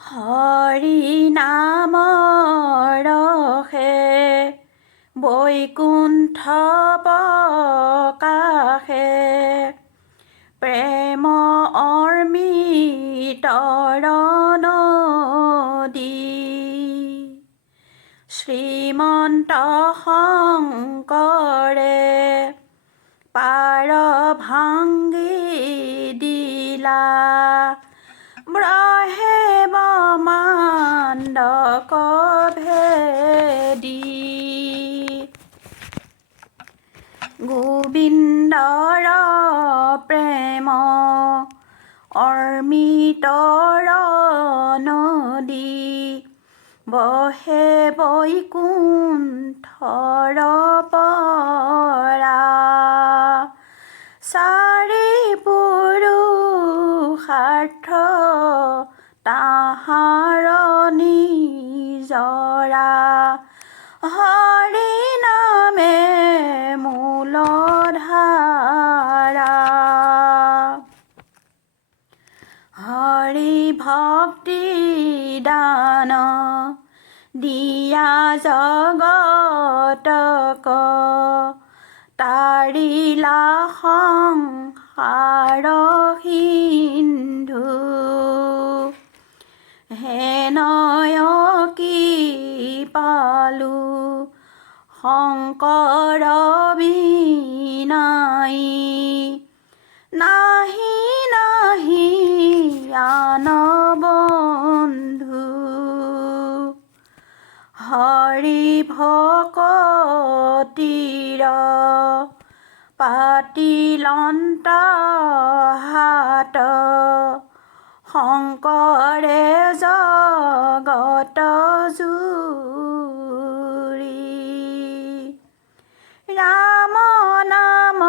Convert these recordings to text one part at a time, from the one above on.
হৰি নামৰ ৰসে বৈকুণ্ঠ প্ৰকাশে প্ৰেম অৰ্মিতৰ নদী শ্ৰীমন্ত শংকৰে পাৰ ভাংগি দিলা ব্ৰহে ব্ৰহ্মাণ্ডক ভেদি গোবিন্দৰ প্ৰেম অৰ্মিতৰ নদী বহে বৈকুণ্ঠৰ পৰা চাৰি পুৰুষাৰ্থ তাহাৰ নিজৰা হৰি নামে মূলধাৰা হৰি ভক্তি দান দিয়া জগতক তাৰিলা সংসাৰ সিন্ধু হেনয় কি পালো শংকৰ বিনাই নাহি নাহি আন বন্ধু হৰি ভকতিৰ পাতিলন্ত হাত শংকৰে জগত জুৰি ৰাম নাম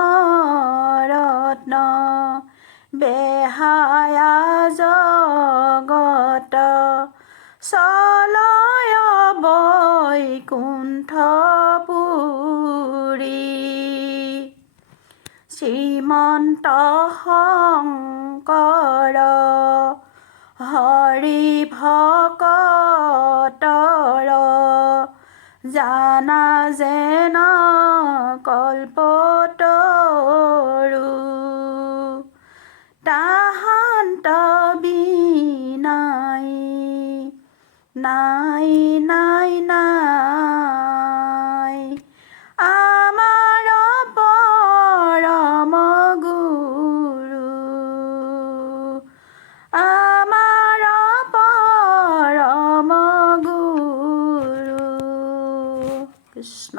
ৰত্ন বেহায়া জগত চলয় বৈকুণ্ঠপুৰী শ্ৰীমন্ত শংকৰ হৰি ভকতৰ জানা যেন কল্পতৰু তাহান্ত বিনাই নাই নাই নাই আমাৰ পৰম গুৰু আমাৰ পৰম গুৰু কৃষ্ণ।